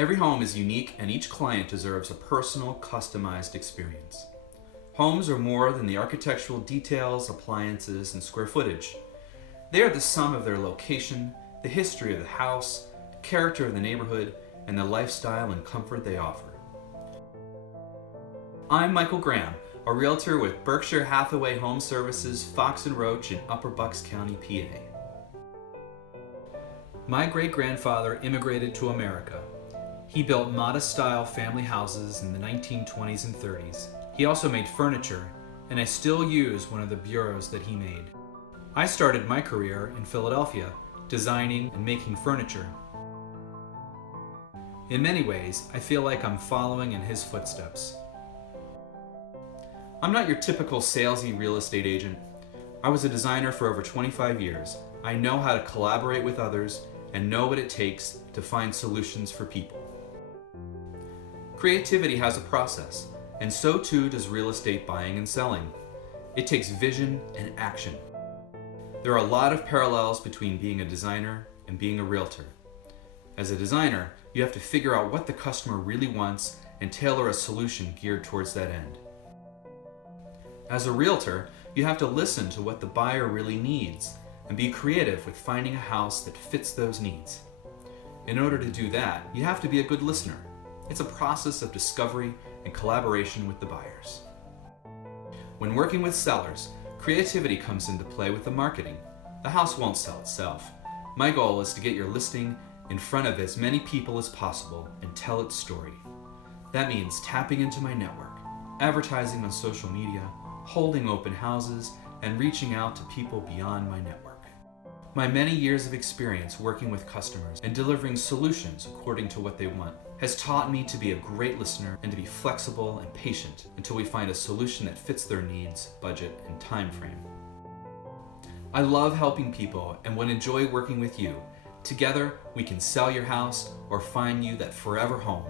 Every home is unique and each client deserves a personal, customized experience. Homes are more than the architectural details, appliances, and square footage. They are the sum of their location, the history of the house, character of the neighborhood, and the lifestyle and comfort they offer. I'm Michael Graham, a realtor with Berkshire Hathaway Home Services, Fox & Roach in Upper Bucks County, PA. My great-grandfather immigrated to America. He built modest-style family houses in the 1920s and 30s. He also made furniture, and I still use one of the bureaus that he made. I started my career in Philadelphia, designing and making furniture. In many ways, I feel like I'm following in his footsteps. I'm not your typical salesy real estate agent. I was a designer for over 25 years. I know how to collaborate with others and know what it takes to find solutions for people. Creativity has a process, and so too does real estate buying and selling. It takes vision and action. There are a lot of parallels between being a designer and being a realtor. As a designer, you have to figure out what the customer really wants and tailor a solution geared towards that end. As a realtor, you have to listen to what the buyer really needs and be creative with finding a house that fits those needs. In order to do that, you have to be a good listener. It's a process of discovery and collaboration with the buyers. When working with sellers, creativity comes into play with the marketing. The house won't sell itself. My goal is to get your listing in front of as many people as possible and tell its story. That means tapping into my network, advertising on social media, holding open houses, and reaching out to people beyond my network. My many years of experience working with customers and delivering solutions according to what they want has taught me to be a great listener and to be flexible and patient until we find a solution that fits their needs, budget, and time frame. I love helping people and would enjoy working with you. Together, we can sell your house or find you that forever home.